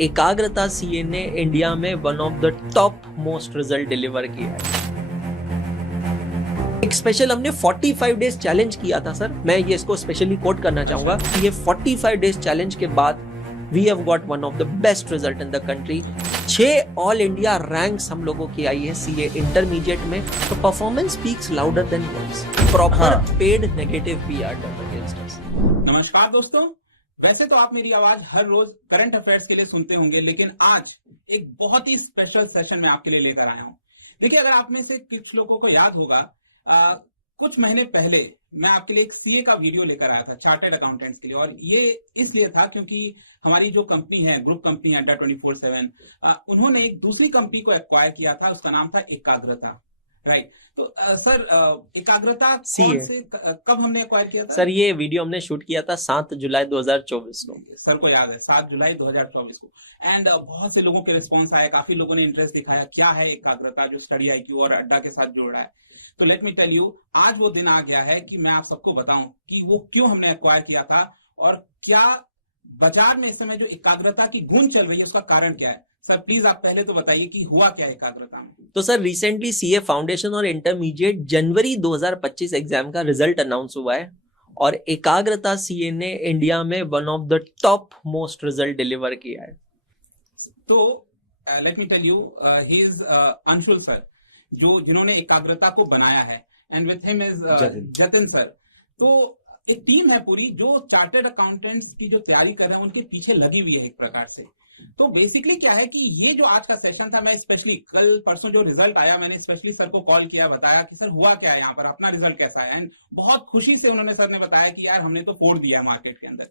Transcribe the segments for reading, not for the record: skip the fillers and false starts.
एकाग्रता सीए ने इंडिया में one of the top most result deliver किया है। एक स्पेशल हमने 45 डेज चैलेंज किया था सर, मैं ये इसको स्पेशली कोट करना चाहूंगा कि ये 45 डेज चैलेंज के बाद we have got one of the best result in the country. 6 all India ranks हम लोगों की आई है सीए इंटरमीडिएट में। तो performance speaks louder than words. Proper paid negative PR done against us. नमस्कार दोस्तों, वैसे तो आप मेरी आवाज हर रोज करंट अफेयर्स के लिए सुनते होंगे, लेकिन आज एक बहुत ही स्पेशल सेशन में आपके लिए लेकर आया हूं। देखिए, अगर आप में से कुछ लोगों को याद होगा, कुछ महीने पहले मैं आपके लिए एक सीए का वीडियो लेकर आया था चार्टर्ड अकाउंटेंट्स के लिए, और ये इसलिए था क्योंकि हमारी जो कंपनी है, ग्रुप कंपनी अड्डा 24/7, उन्होंने एक दूसरी कंपनी को एक्वायर किया था, उसका नाम था एकाग्रता। राइट। तो सर, एकाग्रता कौन से कब हमने एक्वायर किया था? सर, ये वीडियो हमने शूट किया था 7 जुलाई 2024 को। सर को याद है, 7 जुलाई 2024 को। एंड बहुत से लोगों के रिस्पॉन्स आया, काफी लोगों ने इंटरेस्ट दिखाया क्या है एकाग्रता, जो स्टडी आईक्यू और अड्डा के साथ जोड़ रहा है। तो लेट मी टेल यू, आज वो दिन आ गया है कि मैं आप सबको बताऊं कि वो क्यों हमने एक्वायर किया था और क्या बाजार में इस समय जो एकाग्रता की गूंज चल रही है उसका कारण क्या है। सर प्लीज आप पहले तो बताइए कि हुआ क्या एकाग्रता में। तो सर, रिसेंटली सीए फाउंडेशन और इंटरमीडिएट जनवरी 2025 एग्जाम का रिजल्ट अनाउंस हुआ है और एकाग्रता सीए ने इंडिया में one of the top most result deliver किया है। तो let me tell you, he is Anshul sir, जिन्होंने एकाग्रता को बनाया है, and with him is Jatin sir. तो एक टीम है पूरी जो चार्टर्ड अकाउंटेंट्स की जो तैयारी कर रहे हैं उनके पीछे लगी हुई है एक प्रकार से। तो बेसिकली क्या है कि ये जो आज का सेशन था, मैं स्पेशली कल परसों जो रिजल्ट आया, मैंने स्पेशली सर को कॉल किया, बताया कि सर हुआ क्या है यहाँ पर, अपना रिजल्ट कैसा है। एंड बहुत खुशी से उन्होंने, सर ने बताया कि यार हमने तो फोड़ दिया मार्केट के अंदर।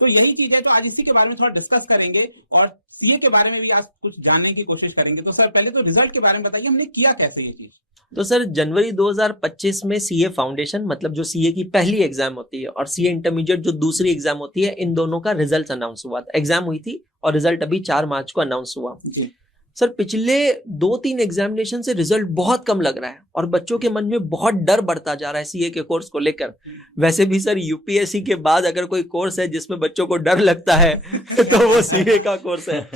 तो यही चीज है, तो आज इसी के बारे में थोड़ा डिस्कस करेंगे और सीए के बारे में भी आज कुछ जानने की कोशिश करेंगे। तो सर पहले तो रिजल्ट के बारे में बताइए, हमने किया कैसे ये चीज। तो सर, जनवरी 2025 में सीए फाउंडेशन, मतलब जो सीए की पहली एग्जाम होती है, और सीए इंटरमीडिएट जो दूसरी एग्जाम होती है, इन दोनों का रिजल्ट अनाउंस हुआ था। एग्जाम हुई थी और रिजल्ट अभी 4 मार्च को अनाउंस हुआ। सर, पिछले 2-3 एग्जामिनेशन से रिजल्ट बहुत कम लग रहा है और बच्चों के मन में बहुत डर बढ़ता जा रहा है सीए के कोर्स को लेकर। वैसे भी सर, यूपीएससी के बाद अगर कोई कोर्स है जिसमें बच्चों को डर लगता है तो वो सीए का कोर्स है।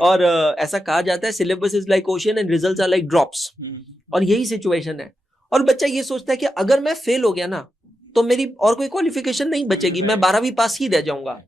और ऐसा कहा जाता है, syllabus is like ocean and results are like drops. और यही सिचुएशन है। और बच्चा ये सोचता है कि अगर मैं फेल हो गया ना तो मेरी और कोई क्वालिफिकेशन नहीं बचेगी, मैं 12वीं पास ही रह जाऊंगा।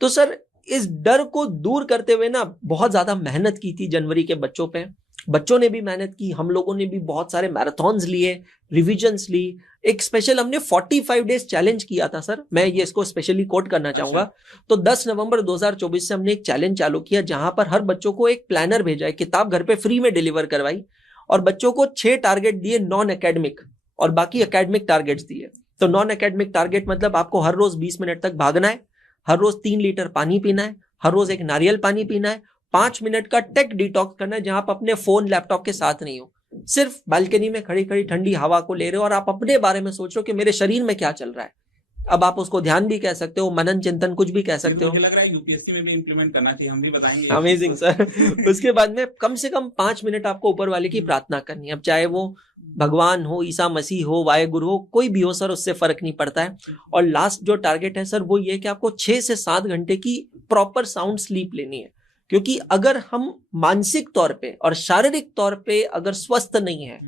तो सर, इस डर को दूर करते हुए ना बहुत ज्यादा मेहनत की थी जनवरी के बच्चों पे। बच्चों ने भी मेहनत की, हम लोगों ने भी बहुत सारे मैराथन्स लिए, रिविजन्स ली। एक स्पेशल हमने 45 डेज चैलेंज किया था सर, मैं ये इसको स्पेशली कोट करना चाहूंगा। तो 10 नवंबर 2024 से हमने एक चैलेंज चालू किया जहां पर हर बच्चों को एक प्लानर भेजा है, किताब घर पे फ्री में डिलीवर करवाई और बच्चों को 6 टारगेट दिए नॉन एकेडमिक और बाकी एकेडमिक टारगेट्स दिए। तो नॉन एकेडमिक टारगेट मतलब आपको हर रोज 20 मिनट तक भागना है, हर रोज 3 लीटर पानी पीना है, हर रोज एक नारियल पानी पीना है, 5 मिनट का टेक डिटॉक्स करना है जहां आप अपने फोन लैपटॉप के साथ नहीं हो, सिर्फ बालकनी में खड़ी खड़ी ठंडी हवा को ले रहे हो और आप अपने बारे में सोच रहे हो कि मेरे शरीर में क्या चल रहा है। अब आप उसको ध्यान भी कह सकते हो, मनन चिंतन कुछ भी कह सकते हो। मुझे लग रहा है यूपीएससी में भी इंप्लीमेंट करना चाहिए, हम भी बताएंगे। Amazing sir. उसके बाद में कम से कम 5 मिनट आपको ऊपर वाले की प्रार्थना करनी है। अब चाहे वो भगवान हो, ईसा मसीह हो, वाहेगुरु हो, कोई भी हो सर, उससे फर्क नहीं पड़ता है। और लास्ट जो टारगेट है सर वो ये कि आपको 6 से 7 घंटे की प्रॉपर साउंड स्लीप लेनी है। क्योंकि अगर हम मानसिक तौर पे और शारीरिक तौर पे अगर स्वस्थ नहीं है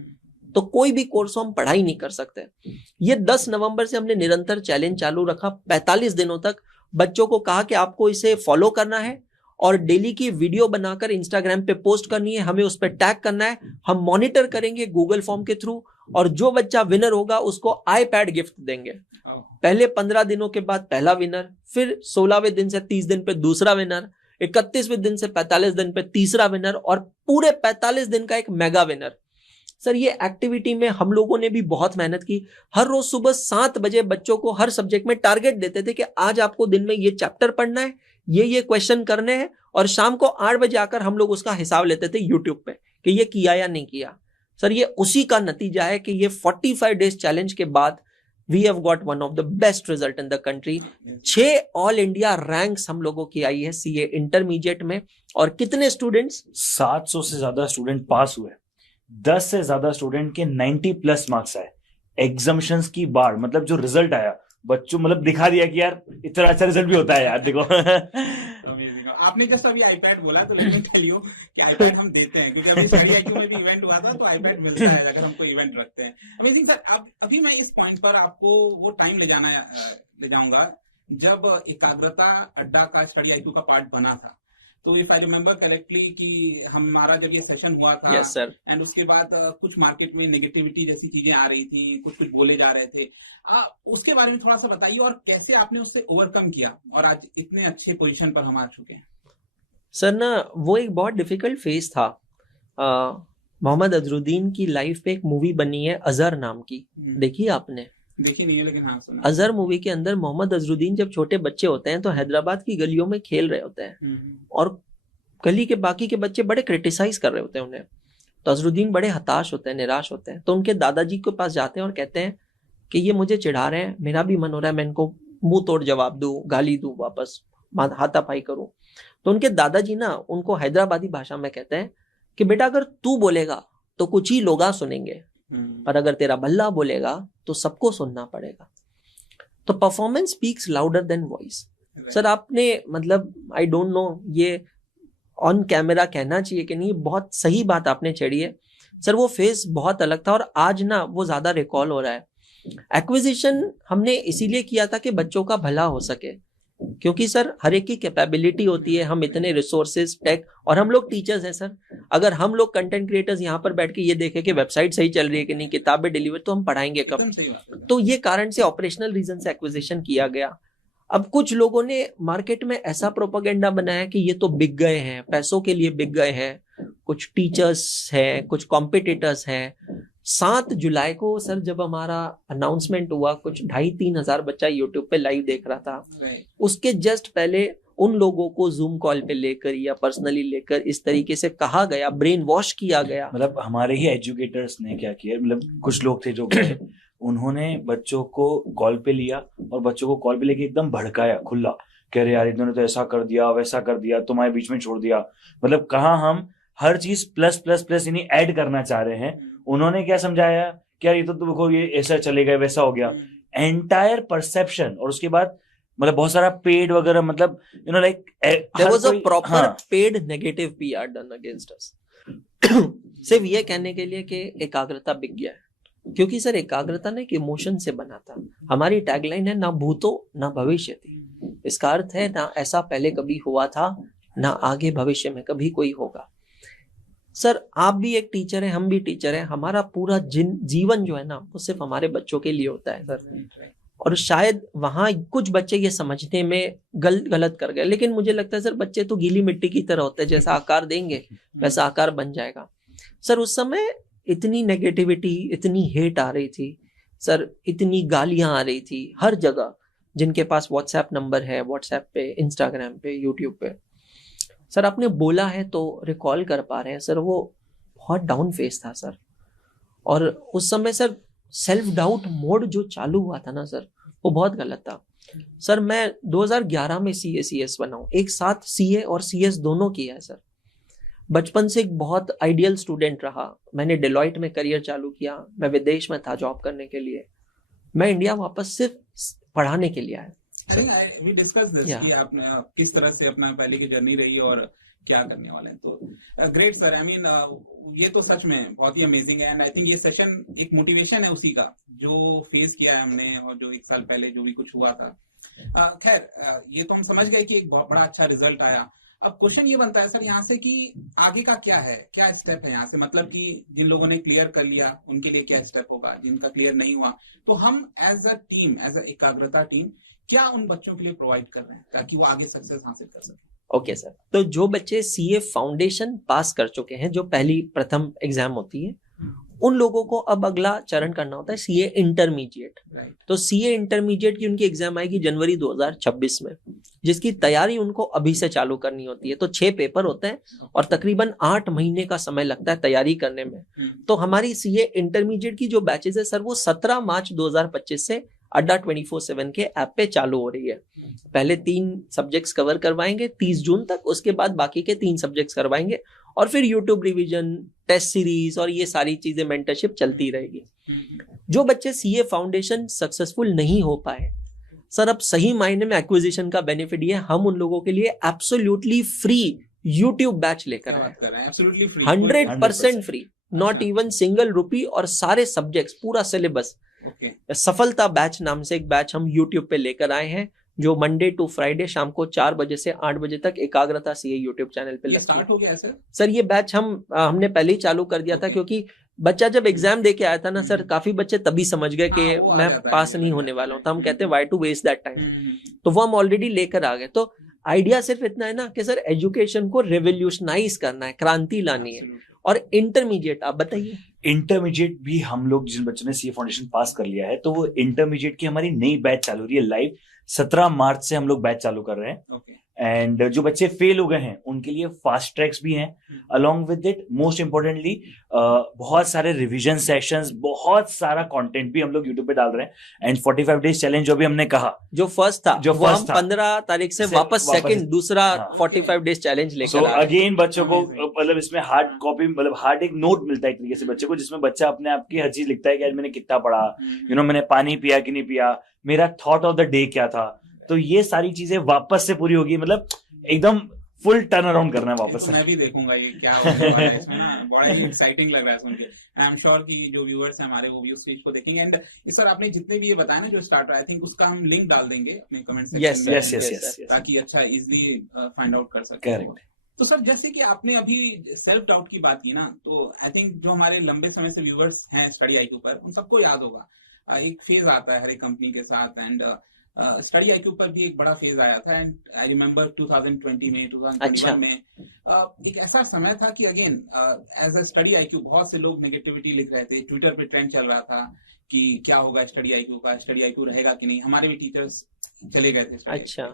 तो कोई भी कोर्स हम पढ़ाई नहीं कर सकते। ये 10 नवंबर से हमने निरंतर चैलेंज चालू रखा 45 दिनों तक। बच्चों को कहा कि आपको इसे फॉलो करना है और डेली की वीडियो बनाकर इंस्टाग्राम पे पोस्ट करनी है, हमें उस पर टैग करना है, हम मॉनिटर करेंगे गूगल फॉर्म के थ्रू, और जो बच्चा विनर होगा उसको आईपैड गिफ्ट देंगे। पहले 15 दिनों के बाद पहला विनर, फिर 16वें दिन से 30 दिन पे दूसरा विनर, 31वें दिन से 45 दिन पे तीसरा विनर और पूरे 45 दिन का एक मेगा विनर। सर, ये एक्टिविटी में हम लोगों ने भी बहुत मेहनत की। हर रोज सुबह 7 बजे बच्चों को हर सब्जेक्ट में टारगेट देते थे कि आज आपको दिन में ये चैप्टर पढ़ना है, ये क्वेश्चन करने हैं, और शाम को 8 बजे आकर हम लोग उसका हिसाब लेते थे यूट्यूब पे कि ये किया या नहीं किया। सर, ये उसी का नतीजा है कि ये 45 डेज चैलेंज के बाद we have got one of the best result in the country. 6 all India ranks हम लोगों की आई है सीए इंटरमीडिएट में। और कितने स्टूडेंट्स? 700 से ज्यादा स्टूडेंट पास हुए, 10 से ज्यादा स्टूडेंट के 90+ मार्क्स आए। एग्जामिनेशंस की बार, मतलब जो रिजल्ट आया, बच्चों मतलब दिखा दिया कि यार इतना अच्छा रिजल्ट भी होता है यार, देखो। अमेजिंग। आपने जस्ट अभी आईपैड बोला, तो लेट मी टेल यू कि आईपैड हम देते हैं, क्योंकि अभी स्टडी IQ में भी इवेंट हुआ था तो आईपैड मिलता है अगर हमको इवेंट रखते हैं। Amazing sir. अब अभी मैं इस पॉइंट पर आपको वो टाइम ले जाऊंगा जब एकाग्रता अड्डा का स्टडी IQ का पार्ट बना था। तो इफ आई रिमेम्बर करेक्टली कि हमारा जब ये सेशन हुआ था, yes, sir. एंड उसके बाद कुछ मार्केट में नेगेटिविटी जैसी चीजें आ रही थी, कुछ बोले जा रहे थे, उसके बारे में थोड़ा सा बताइए और कैसे आपने उससे ओवरकम किया और आज इतने अच्छे पोजीशन पर हम आ चुके हैं। सर ना, वो एक बहुत डिफिकल्ट फेज था। मोहम्मद अजरुद्दीन की लाइफ पे एक मूवी बनी है अजहर नाम की, देखी आपने? देखी नहीं है, लेकिन हाँ सुना। अजहर मूवी के अंदर मोहम्मद अजरुद्दीन जब छोटे बच्चे होते हैं तो हैदराबाद की गलियों में खेल रहे होते हैं और गली के बाकी के बच्चे बड़े क्रिटिसाइज कर रहे होते हैं उन्हें। तो अजरुद्दीन बड़े हताश होते हैं, निराश होते हैं, तो उनके दादाजी के पास जाते हैं और कहते हैं कि ये मुझे चिढ़ा रहे हैं, मेरा भी मन हो रहा है मैं इनको मुंह तोड़ जवाब दूं, गाली दूं, वापस हाथापाई करूं। तो उनके दादाजी ना उनको हैदराबादी भाषा में कहते हैं कि बेटा अगर तू बोलेगा तो कुछ ही लोग सुनेंगे, पर अगर तेरा भल्ला बोलेगा तो सबको सुनना पड़ेगा। तो performance speaks louder then voice. Sir आपने मतलब आई डोंट नो ये ऑन कैमरा कहना चाहिए कि नहीं, बहुत सही बात आपने छेड़ी है सर। वो फेस बहुत अलग था और आज ना वो ज्यादा रिकॉल हो रहा है। एक्विजिशन हमने इसीलिए किया था कि बच्चों का भला हो सके, क्योंकि सर हर एक की कैपेबिलिटी होती है, हम इतने रिसोर्सेज टेक, और हम लोग टीचर्स हैं सर। अगर हम लोग कंटेंट क्रिएटर्स यहाँ पर बैठ के ये देखें कि वेबसाइट सही चल रही है कि नहीं, किताबें डिलीवर, तो हम पढ़ाएंगे कब? तो ये कारण से ऑपरेशनल रीजन से एक्विजिशन किया गया। अब कुछ लोगों ने मार्केट में ऐसा प्रोपेगेंडा बनाया कि ये तो बिक गए हैं, पैसों के लिए बिक गए हैं, कुछ टीचर्स हैं, कुछ कॉम्पिटिटर्स हैं। 7 जुलाई को सर जब हमारा अनाउंसमेंट हुआ, कुछ 2,500-3 हजार बच्चा यूट्यूब पे लाइव देख रहा था, उसके जस्ट पहले उन लोगों को जूम कॉल पे लेकर या पर्सनली लेकर इस तरीके से कहा गया, ब्रेन वॉश किया गया। मतलब हमारे ही एजुकेटर्स ने क्या किया, मतलब कुछ लोग थे जो उन्होंने बच्चों को कॉल पे लिया और बच्चों को कॉल पे लेके एकदम भड़काया खुला, कह रहे यार इन्होंने तो ऐसा कर दिया, वैसा कर दिया, तुम्हारे बीच में छोड़ दिया। मतलब कहाँ हम हर चीज प्लस प्लस प्लस यानी ऐड करना चाह रहे हैं। उन्होंने क्या समझाया कि यार ये तो तुमको ये ऐसा चलेगा, वैसा हो गया, एंटायर परसेप्शन। और उसके बाद मतलब बहुत सारा पेड वगैरह, मतलब you know like there was a proper paid negative PR done against us, सिर्फ ये कहने के लिए कि एकाग्रता बिक गया है। क्योंकि सर एकाग्रता ना एक इमोशन से बना था। हमारी टैगलाइन है ना भूतो ना भविष्य थी। इसका अर्थ है ना ऐसा पहले कभी हुआ था, ना आगे भविष्य में कभी कोई होगा। सर आप भी एक टीचर है, हम भी टीचर है, हमारा पूरा जीवन जो है ना वो सिर्फ हमारे बच्चों के लिए होता है सर। और शायद वहां कुछ बच्चे ये समझने में गलत कर गए, लेकिन मुझे लगता है सर बच्चे तो गीली मिट्टी की तरह होते हैं, जैसा आकार देंगे वैसा आकार बन जाएगा। सर उस समय इतनी नेगेटिविटी, इतनी हेट आ रही थी सर, इतनी गालियां आ रही थी हर जगह। जिनके पास व्हाट्सएप नंबर है, व्हाट्सएप पे, इंस्टाग्राम पे, यूट्यूब पे, सर आपने बोला है तो रिकॉल कर पा रहे हैं सर, वो बहुत डाउन फेस था सर। और उस समय सर सेल्फ डाउट मोड जो चालू हुआ था ना सर, वो बहुत गलत था सर। मैं 2011 में CA/CS बना हूं, एक साथ CA और CS दोनों किया है सर। बचपन से एक बहुत आइडियल स्टूडेंट रहा। मैंने डेलॉइट में करियर चालू किया, मैं विदेश में था जॉब करने के लिए, मैं इंडिया वापस सिर्फ पढ़ाने के लिए आया। वी डिस्कस दिस कि आपने किस तरह से अपना पहले की जर्नी रही और क्या करने वाले हैं। तो ग्रेट सर, आई मीन ये तो सच में बहुत ही अमेजिंग है। एंड आई थिंक ये सेशन एक मोटिवेशन है उसी का जो फेस किया है हमने, और जो 1 साल पहले जो भी कुछ हुआ था। खैर ये तो हम समझ गए कि एक बहुत बड़ा अच्छा रिजल्ट आया। अब क्वेश्चन ये बनता है सर यहाँ से कि आगे का क्या है, क्या स्टेप है यहाँ से? मतलब कि जिन लोगों ने क्लियर कर लिया उनके लिए क्या स्टेप होगा, जिनका क्लियर नहीं हुआ, तो हम as a team, as a Ekagrata team क्या उन बच्चों के लिए प्रोवाइड कर रहे हैं ताकि वो आगे सक्सेस हासिल कर सके? ओके सर, तो जो बच्चे CA फाउंडेशन पास कर चुके हैं, जो पहली प्रथम एग्जाम होती है, उन लोगों को अब अगला चरण करना होता है CA इंटरमीडिएट। तो CA इंटरमीडिएट की उनकी एग्जाम आएगी जनवरी 2026 में, जिसकी तैयारी उनको अभी से चालू करनी होती है। तो 6 पेपर होते हैं और तकरीबन 8 महीने का समय लगता है तैयारी करने में। तो हमारी CA इंटरमीडिएट की जो बैचेस है सर, वो 17 मार्च 2025 से अड्डा 24/7 के ऐप पे चालू हो रही है। पहले 3 सब्जेक्ट्स कवर करवाएंगे 30 जून तक, उसके बाद बाकी के 3 सब्जेक्ट्स करवाएंगे, और फिर यूट्यूब रिवीजन, टेस्ट सीरीज और ये सारी चीजें, मेंटरशिप चलती रहेगी। जो बच्चे CA फाउंडेशन सक्सेसफुल नहीं हो पाए सर अब सही मायने में एक्विजिशन का बेनिफिट ये हम उन लोगों के लिए एब्सोल्युटली फ्री यूट्यूब बैच लेकर आए, 100% free, not even single rupee, और सारे सब्जेक्ट्स पूरा सिलेबस। सफलता बैच नाम से एक बैच हम यूट्यूब पे लेकर आए हैं, जो मंडे टू फ्राइडे शाम को 4 बजे से 8 बजे तक एकाग्रता सीए यूट्यूब चैनल पे स्टार्ट हो गया सर। ये बैच हमने पहले ही चालू कर दिया था, क्योंकि बच्चा जब एग्जाम दे के आया था ना सर, काफी बच्चे तभी समझ गए कि मैं पास नहीं होने वाला हूँ, तो हम कहते हैं why to waste that time, तो वो हम ऑलरेडी लेकर आ गए। तो आइडिया सिर्फ इतना है ना कि सर एजुकेशन को रेवोल्यूशनाइज करना है, क्रांति लानी है। और इंटरमीडिएट आप बताइए। इंटरमीडिएट भी हम लोग जिन बच्चों ने सीए फाउंडेशन पास कर लिया है, तो वो इंटरमीडिएट की हमारी नई बैच चालू हो रही है लाइव। 17 मार्च से हम लोग बैच चालू कर रहे हैं। एंड जो बच्चे फेल हो गए हैं उनके लिए फास्ट ट्रैक्स भी हैं। Along with it most importantly बहुत सारे रिवीजन सेशंस, बहुत सारा कंटेंट भी हम लोग यूट्यूब पे डाल रहे हैं। एंड 45 डेज चैलेंज जो भी हमने कहा, जो फर्स्ट था, वो हम 15 तारीख से वापस सेकंड दूसरा 45 डेज चैलेंज लेकर आ रहे हैं। अगेन बच्चों को मतलब इसमें हार्ड कॉपी, मतलब हार्ड एक नोट मिलता है एक तरीके से बच्चे को, जिसमें बच्चा अपने आप की हर चीज लिखता है कि आज मैंने कितना पढ़ा, मैंने पानी पिया कि नहीं पिया, मेरा थॉट ऑफ द डे क्या था। तो ये सारी चीजें वापस से पूरी होगी, मतलब एकदम फुल टर्न अराउंड करना है वापस। तो मैं भी देखूंगा ये क्या होने वाला है इसमें ना, बड़ा ही एक्साइटिंग लग रहा है सुन के। आई एम श्योर कि जो व्यूअर्स हैं हमारे वो भी उस चीज को देखेंगे। एंड सर आपने जितने भी ये बताया ना जो स्टार्ट, आई थिंक उसका हम लिंक डाल देंगे अपने कमेंट सेक्शन में। यस, ताकि अच्छा इजिली फाइंड आउट कर सके। करेक्ट। तो सर जैसे कि आपने अभी सेल्फ डाउट की बात की ना, तो आई थिंक जो हमारे लंबे समय से व्यूअर्स हैं स्टडी आईक्यू पर, उन सबको याद होगा एक फेज आता है हर एक कंपनी के साथ। एंड स्टडी आईक्यू पर भी एक बड़ा फेज आया था। एंड आई रिमेम्बर 2020 में 2021 में एक ऐसा समय था कि again as a Study IQ बहुत से लोग नेगेटिविटी लिख रहे थे। ट्विटर पे ट्रेंड चल रहा था कि क्या होगा स्टडी आईक्यू का, स्टडी आईक्यू रहेगा कि नहीं। हमारे भी टीचर्स चले गए थे। अच्छा।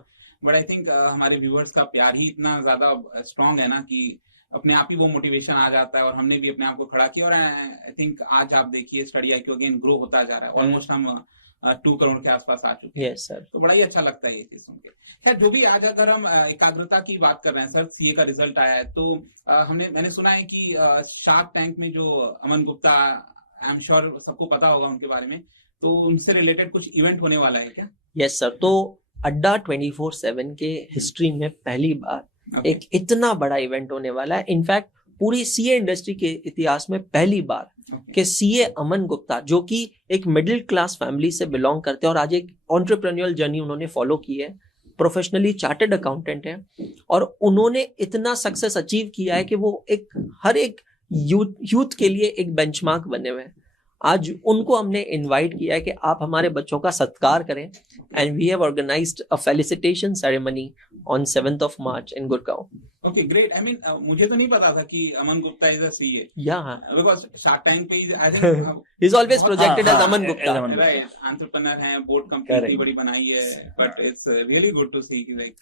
बट आई थिंक हमारे व्यूअर्स का प्यार ही इतना ज्यादा स्ट्रांग है ना कि अपने आप ही वो मोटिवेशन आ जाता है, और हमने भी अपने आप को खड़ा किया। और आई थिंक आज आप देखिए स्टडी आईक्यू अगेन ग्रो होता जा रहा है। ऑलमोस्ट हम 2 करोड़ के आसपास आ चुके हैं। yes, sir. तो बड़ा ही अच्छा लगता है ये चीज सुन के। खैर जो भी, आज अगर हम एकाग्रता की बात कर रहे हैं सर, सीए का रिजल्ट आया है, तो मैंने सुना है कि शार्क टैंक में जो Aman Gupta, I am sure सबको पता होगा उनके बारे में, तो उनसे रिलेटेड कुछ इवेंट होने वाला है क्या? Yes sir. तो अड्डा 24/7 के हिस्ट्री में पहली बार एक इतना बड़ा इवेंट होने वाला है। इनफैक्ट पूरी सीए इंडस्ट्री के इतिहास में पहली बार कि सीए अमन गुप्ता, जो कि एक मिडिल क्लास फैमिली से बिलोंग करते हैं और आज एक एंटरप्रेन्योरल जर्नी उन्होंने फॉलो की है, प्रोफेशनली चार्टर्ड अकाउंटेंट है, और उन्होंने इतना सक्सेस अचीव किया है कि वो हर एक यूथ के लिए एक बेंचमार्क बने हुए हैं। आज उनको हमने इनवाइट किया है कि आप हमारे बच्चों का सत्कार करें। And we have organised a felicitation ceremony on 7th of March in Gurgaon. Okay, great. I mean, मुझे तो नहीं पता था कि Aman Gupta is a CA. Yeah. Because Shark Tank पे I think he's always projected as Aman Gupta. Right. Entrepreneur हैं, board company बड़ी बनाई है, but it's really good to see कि लाइक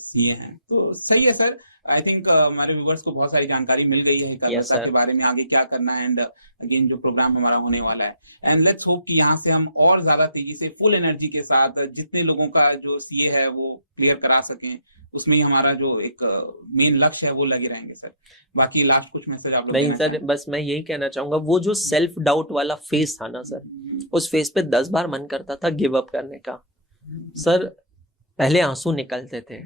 सीए हैं। तो सही है सर। आई थिंक हमारे व्यूअर्स को बहुत सारी जानकारी मिल गई है एकाग्रता के बारे में, आगे क्या करना है, एंड अगेन जो प्रोग्राम हमारा होने वाला है। एंड लेट्स होप कि यहाँ से हम और ज्यादा तेजी से फुल एनर्जी के साथ जितने लोगों का जो सीए है वो क्लियर करा सकें, उसमें ही हमारा जो एक मेन लक्ष्य है वो लगे रहेंगे सर। बाकी लास्ट कुछ मैसेज आप लोग? नहीं सर, बस मैं यही कहना चाहूंगा, वो जो सेल्फ डाउट वाला फेज था ना सर, उस फेज पे 10 बार मन करता था गिव अप करने का सर। पहले आंसू निकलते थे,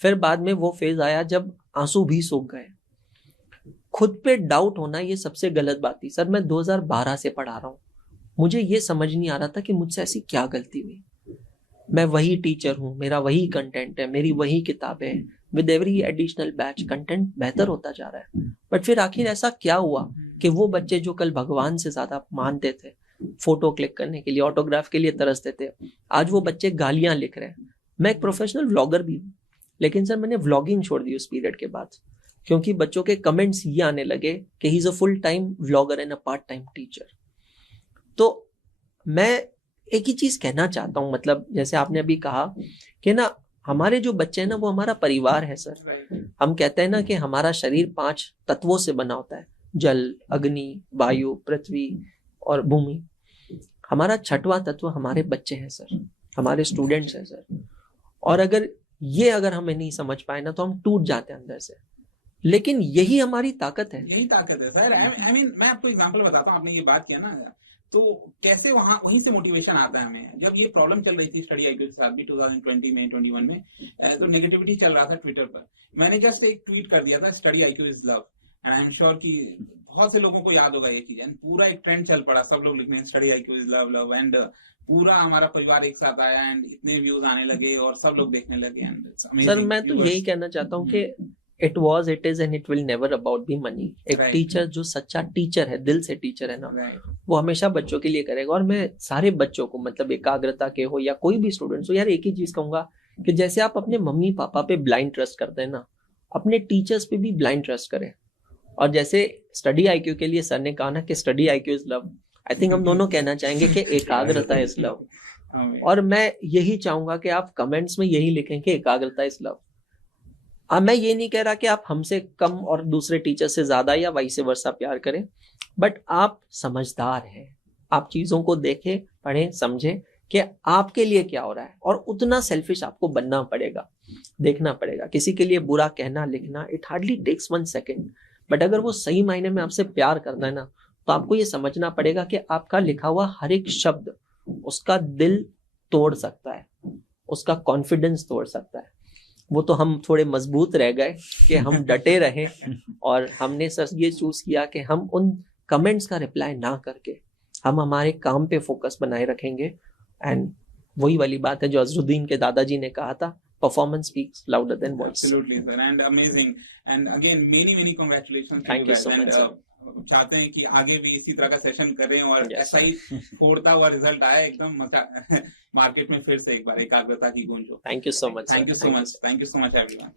फिर बाद में वो फेज आया जब आंसू भी सूख गए। खुद पे डाउट होना ये सबसे गलत बात थी सर। मैं 2012 से पढ़ा रहा हूँ, मुझे ये समझ नहीं आ रहा था कि मुझसे ऐसी क्या गलती हुई। मैं वही टीचर हूँ, मेरा वही कंटेंट है, मेरी वही किताबें हैं, with every additional batch content बेहतर होता जा रहा है। बट फिर आखिर ऐसा क्या हुआ कि वो बच्चे जो कल भगवान से ज्यादा मानते थे, फोटो क्लिक करने के लिए, ऑटोग्राफ के लिए तरसते थे, आज वो बच्चे गालियां लिख रहे हैं। मैं एक प्रोफेशनल व्लॉगर भी हूँ, लेकिन सर मैंने व्लॉगिंग छोड़ दी उस पीरियड के बाद, क्योंकि बच्चों के कमेंट्स ये आने लगे कि he is a full time vlogger and a part time teacher. तो मैं एक ही चीज कहना चाहता हूँ, मतलब जैसे आपने अभी कहा कि ना हमारे जो बच्चे हैं ना वो हमारा परिवार है सर। हम कहते हैं ना कि हमारा शरीर 5 तत्वों से बना होता है, जल, अग्नि, वायु, पृथ्वी और भूमि। हमारा 6वां तत्व हमारे बच्चे हैं सर, हमारे स्टूडेंट्स हैं सर। और अगर हमें नहीं समझ पाए ना तो हम टूट जाते हैं अंदर से, लेकिन यही हमारी ताकत है। यही ताकत है सर। आई मीन मैं आपको एग्जांपल बताता हूँ। आपने ये बात किया ना, तो कैसे वहीं से मोटिवेशन आता है हमें। जब ये प्रॉब्लम चल रही थी स्टडी आईक्यू के साथ भी 2020 में 21 में, तो नेगेटिविटी चल रहा था ट्विटर पर, मैंने जस्ट एक ट्वीट कर दिया था, study IQ is love, and I am sure कि बहुत से लोगों को याद होगा ये चीज, एंड पूरा एक ट्रेंड चल पड़ा, सब लोग लिखने study IQ is love love, and पूरा हमारा परिवार एक साथ आया एंड इतने व्यूज आने लगे और सब लोग देखने लगे। एंड सर मैं तो यही कहना चाहता हूँ कि it was, it is and it will never about be money. एक टीचर जो सच्चा टीचर है, दिल से टीचर है ना, वो हमेशा बच्चों के लिए करेगा। और मैं सारे बच्चों को, मतलब एकाग्रता के हो या कोई भी स्टूडेंट्स हो, यार एक ही चीज कहूंगा कि जैसे आप अपने मम्मी पापा पे ब्लाइंड ट्रस्ट करते हैं ना, अपने टीचर्स पे भी ब्लाइंड ट्रस्ट करें। और जैसे स्टडी आईक्यू के लिए सर ने कहा ना कि study IQ is love, I think हम दोनों कहना चाहेंगे कि एकाग्रता इज लव। और मैं यही चाहूंगा कि आप कमेंट्स में यही लिखें कि एकाग्रता इज लव। मैं ये नहीं कह रहा कि आप हमसे कम और दूसरे टीचर से ज्यादा या वाइस वर्सा प्यार करें, बट आप समझदार हैं, आप चीजों को देखें, पढ़ें, समझें कि आपके लिए क्या हो रहा है, और उतना सेल्फिश आपको बनना पड़ेगा, देखना पड़ेगा। किसी के लिए बुरा कहना, लिखना, it hardly takes 1 second, but अगर वो सही मायने में आपसे प्यार करता है ना, तो आपको ये समझना पड़ेगा कि आपका लिखा हुआ हर एक शब्द उसका दिल तोड़ सकता है, उसका कॉन्फिडेंस तोड़ सकता है। वो तो हम थोड़े मजबूत रह गए कि हम डटे रहे, और हमने सर ये चूज किया कि हम उन कमेंट्स का रिप्लाई ना करके हम हमारे काम पे फोकस बनाए रखेंगे। एंड वही वाली बात है जो अजरुद्दीन के दादाजी ने कहा था, performance speaks louder than voice. Absolutely, sir, and amazing, and again many congratulations. Thank you so much, sir. चाहते हैं कि आगे भी इसी तरह का सेशन करें और ऐसा ही फोड़ता हुआ रिजल्ट आए एकदम मार्केट में फिर से एक बार एकाग्रता की गूंज हो। Thank you so much, thank you so much everyone.